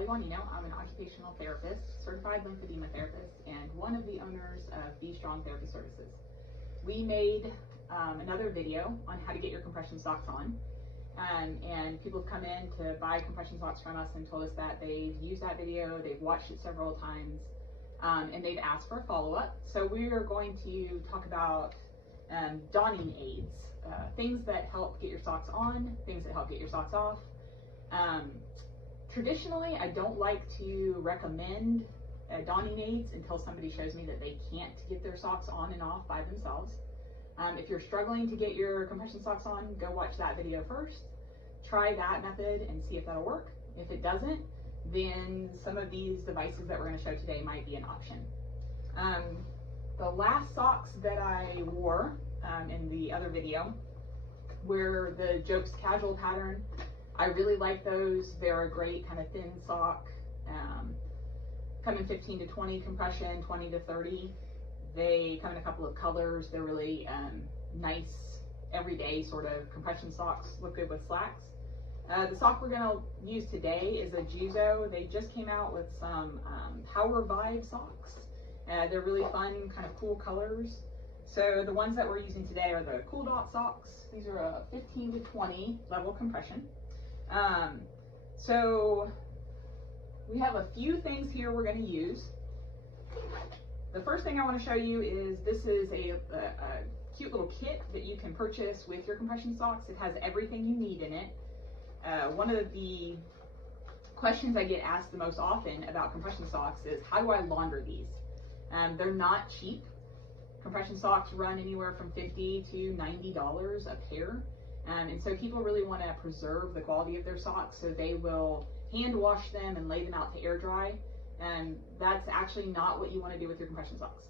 Uanino. I'm an occupational therapist, certified lymphedema therapist, and one of the owners of Be Strong Therapy Services. We made another video on how to get your compression socks on, and people have come in to buy compression socks from us and told us that they've used that video, they've watched it several times, and they've asked for a follow-up. So we are going to talk about donning aids, things that help get your socks on, things that help get your socks off. Traditionally, I don't like to recommend donning aids until somebody shows me that they can't get their socks on and off by themselves. If you're struggling to get your compression socks on, go watch that video first. Try that method and see if that'll work. If it doesn't, then some of these devices that we're going to show today might be an option. The last socks that I wore in the other video were the Jokes Casual pattern. I really like those. They're a great kind of thin sock. Come in 15 to 20 compression, 20 to 30. They come in a couple of colors. They're really nice, everyday sort of compression socks. Look good with slacks. The sock we're going to use today is a Juzo. They just came out with some Power Vibe socks. They're really fun, kind of cool colors. So the ones that we're using today are the Cool Dot socks. These are a 15 to 20 level compression. So we have a few things here we're going to use. The first thing I want to show you is this is a cute little kit that you can purchase with your compression socks. It has everything you need in it. One of the questions I get asked the most often about compression socks is, how do I launder these? They're not cheap. Compression socks run anywhere from $50 to $90 a pair. And so people really want to preserve the quality of their socks, so they will hand wash them and lay them out to air dry. And that's actually not what you want to do with your compression socks.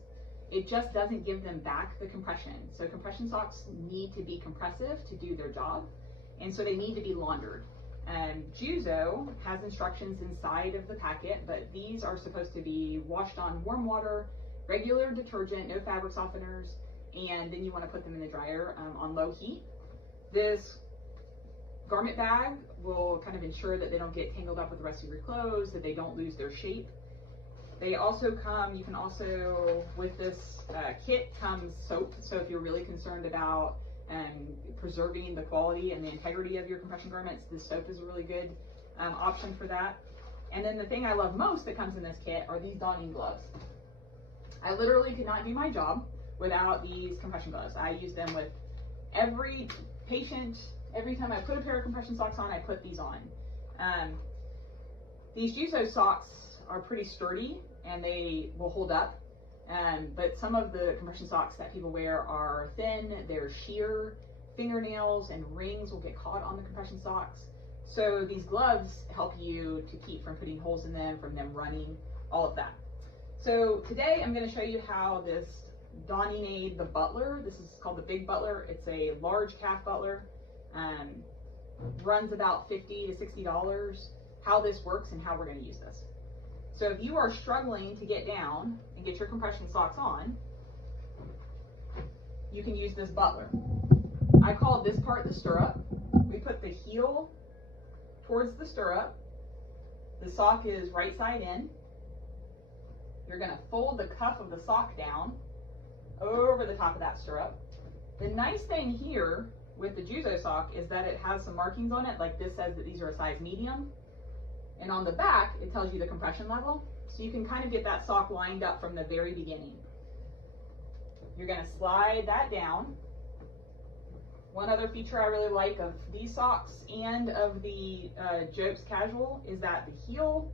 It just doesn't give them back the compression. So compression socks need to be compressive to do their job, and so they need to be laundered. Juzo has instructions inside of the packet, but these are supposed to be washed on warm water, regular detergent, no fabric softeners, and then you want to put them in the dryer on low heat. This garment bag will kind of ensure that they don't get tangled up with the rest of your clothes, that they don't lose their shape. They also come, you can also, with this kit comes soap. So if you're really concerned about preserving the quality and the integrity of your compression garments, this soap is a really good option for that. And then the thing I love most that comes in this kit are these donning gloves. I literally could not do my job without these compression gloves. I use them with every patient. Every time I put a pair of compression socks on, I put these on. These Juzo socks are pretty sturdy and they will hold up. But some of the compression socks that people wear are thin, they're sheer, fingernails and rings will get caught on the compression socks. So these gloves help you to keep from putting holes in them, from them running, all of that. So today I'm going to show you how this donning aid, the Butler, this is called the Big Butler. It's a large calf Butler, runs about $50 to $60, how this works and how we're going to use this. So if you are struggling to get down and get your compression socks on, you can use this Butler. I call this part the stirrup. We put the heel towards the stirrup. The sock is right side in. You're going to fold the cuff of the sock down over the top of that stirrup. The nice thing here with the Juzo sock is that it has some markings on it, like this says that these are a size medium. And on the back, it tells you the compression level. So you can kind of get that sock lined up from the very beginning. You're going to slide that down. One other feature I really like of these socks and of the Jokes Casual is that the heel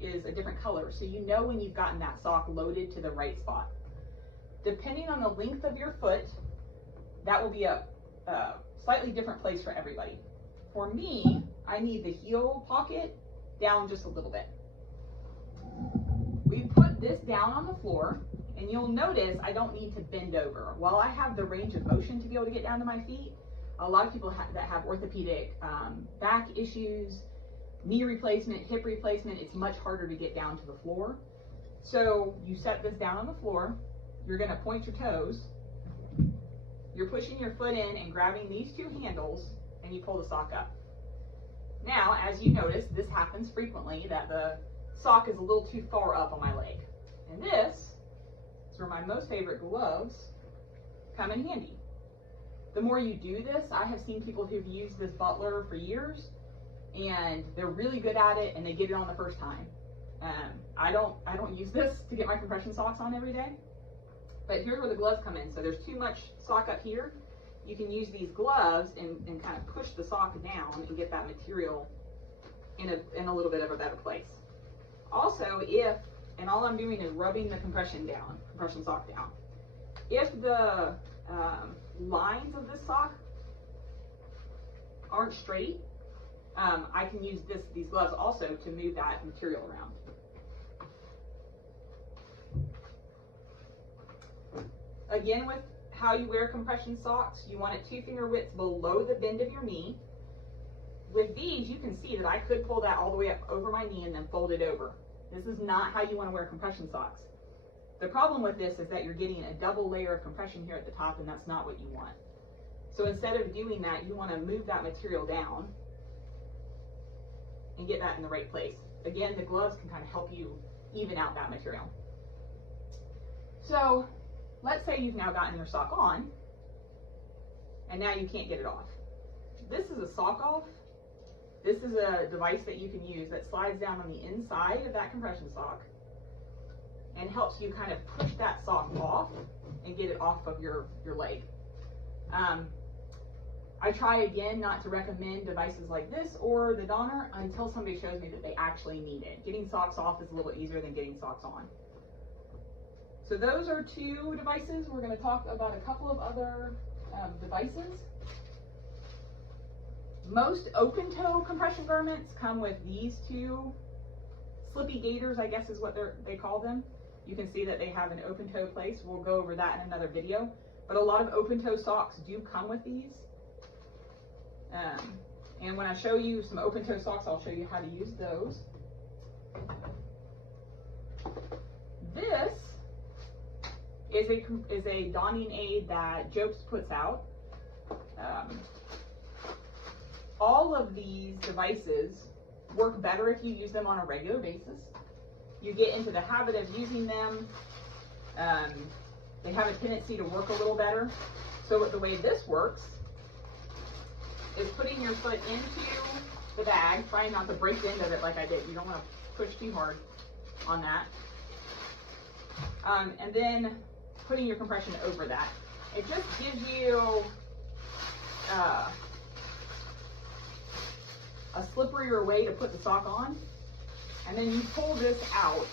is a different color. So you know when you've gotten that sock loaded to the right spot. Depending on the length of your foot, that will be a slightly different place for everybody. For me, I need the heel pocket down just a little bit. We put this down on the floor, and you'll notice I don't need to bend over. While I have the range of motion to be able to get down to my feet, a lot of people that have orthopedic back issues, knee replacement, hip replacement, it's much harder to get down to the floor. So you set this down on the floor, you're going to point your toes, you're pushing your foot in and grabbing these two handles, and you pull the sock up. Now, as you notice, this happens frequently, that the sock is a little too far up on my leg. And this is where my most favorite gloves come in handy. The more you do this, I have seen people who've used this Butler for years, and they're really good at it, and they get it on the first time. I don't use this to get my compression socks on every day, but here's where the gloves come in. So there's too much sock up here. You can use these gloves and kind of push the sock down and get that material in a little bit of a better place. Also, and all I'm doing is rubbing the compression sock down. If the lines of this sock aren't straight, I can use these gloves also to move that material around. Again, with how you wear compression socks, you want it 2 finger widths below the bend of your knee. With these, you can see that I could pull that all the way up over my knee and then fold it over. This is not how you want to wear compression socks. The problem with this is that you're getting a double layer of compression here at the top, and that's not what you want. So instead of doing that, you want to move that material down and get that in the right place. Again, the gloves can kind of help you even out that material. So let's say you've now gotten your sock on, and now you can't get it off. This is a sock off. This is a device that you can use that slides down on the inside of that compression sock and helps you kind of push that sock off and get it off of your leg. I try again not to recommend devices like this or the Donner until somebody shows me that they actually need it. Getting socks off is a little easier than getting socks on. So those are 2 devices. We're going to talk about a couple of other devices. Most open toe compression garments come with these 2 slippy gaiters, I guess is what they call them. You can see that they have an open toe place. We'll go over that in another video. But a lot of open toe socks do come with these. And when I show you some open toe socks, I'll show you how to use those. This is a donning aid that Jopes puts out. All of these devices work better if you use them on a regular basis. You get into the habit of using them. They have a tendency to work a little better. So the way this works is putting your foot into the bag, trying not to break the end of it like I did. You don't want to push too hard on that. And then putting your compression over that. It just gives you a slipperier way to put the sock on. And then you pull this out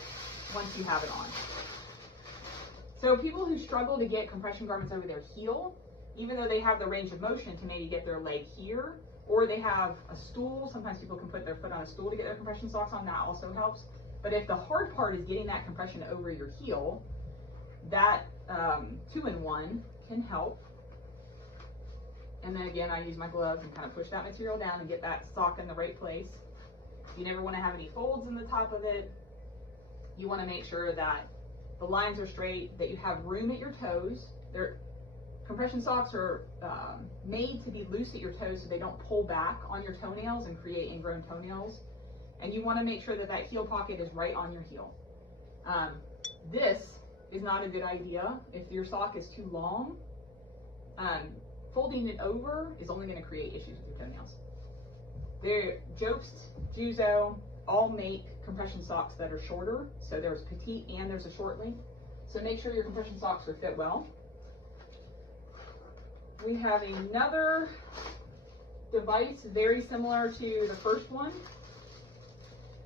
once you have it on. So people who struggle to get compression garments over their heel, even though they have the range of motion to maybe get their leg here, or they have a stool, sometimes people can put their foot on a stool to get their compression socks on, that also helps. But if the hard part is getting that compression over your heel, that 2-in-1 can help. And then again, I use my gloves and kind of push that material down and get that sock in the right place. You never want to have any folds in the top of it. You want to make sure that the lines are straight, that you have room at your toes. Compression socks are made to be loose at your toes so they don't pull back on your toenails and create ingrown toenails. And you want to make sure that that heel pocket is right on your heel. This is not a good idea. If your sock is too long, folding it over is only going to create issues with your toenails. Jopes, Juzo all make compression socks that are shorter. So there's petite and there's a short length. So make sure your compression socks are fit well. We have another device very similar to the first one.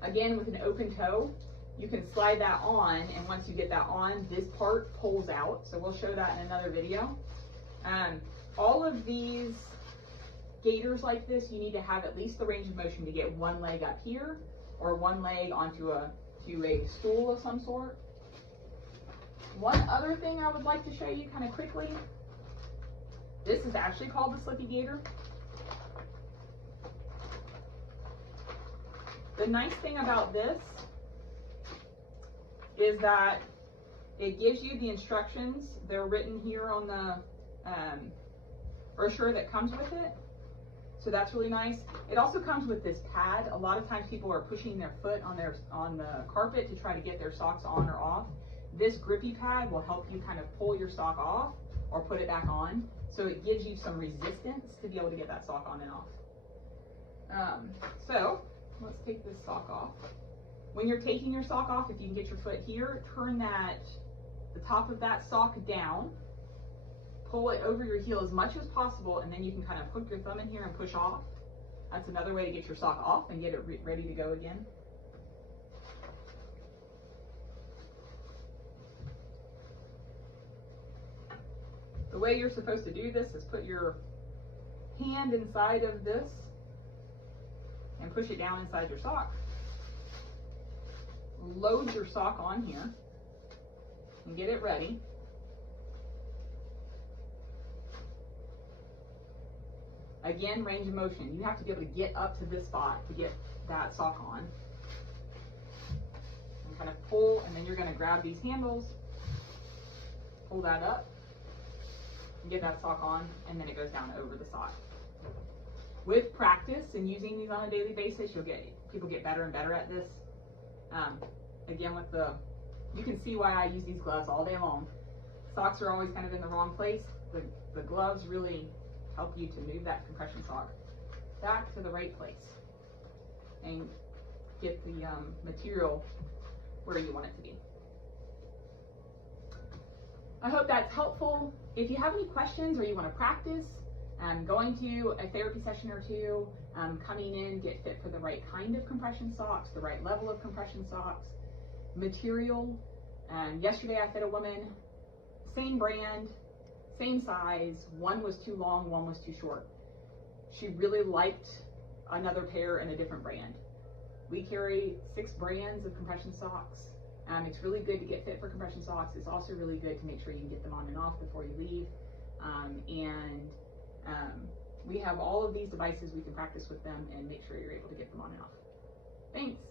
Again, with an open toe. You can slide that on, and once you get that on, this part pulls out. So we'll show that in another video. All of these gaiters like this, you need to have at least the range of motion to get one leg up here or one leg onto a stool of some sort. One other thing I would like to show you kind of quickly. This is actually called the slippy gaiter. The nice thing about this is that it gives you the instructions. They're written here on the brochure that comes with it. So that's really nice. It also comes with this pad. A lot of times people are pushing their foot on the carpet to try to get their socks on or off. This grippy pad will help you kind of pull your sock off or put it back on. So it gives you some resistance to be able to get that sock on and off. So let's take this sock off. When you're taking your sock off, if you can get your foot here, turn the top of that sock down, pull it over your heel as much as possible, and then you can kind of hook your thumb in here and push off. That's another way to get your sock off and get it ready to go again. The way you're supposed to do this is put your hand inside of this and push it down inside your sock. Load your sock on here and get it ready. Again, range of motion. You have to be able to get up to this spot to get that sock on. And kind of pull, and then you're going to grab these handles, pull that up, and get that sock on, and then it goes down over the sock. With practice and using these on a daily basis, people get better and better at this. Again, you can see why I use these gloves all day long. Socks are always kind of in the wrong place. The gloves really help you to move that compression sock back to the right place and get the material where you want it to be. I hope that's helpful. If you have any questions or you want to practice, going to a therapy session or two, coming in, get fit for the right kind of compression socks, the right level of compression socks, material. Yesterday I fit a woman, same brand, same size, one was too long, one was too short. She really liked another pair in a different brand. We carry 6 brands of compression socks. It's really good to get fit for compression socks. It's also really good to make sure you can get them on and off before you leave. We have all of these devices. We can practice with them and make sure you're able to get them on and off. Thanks.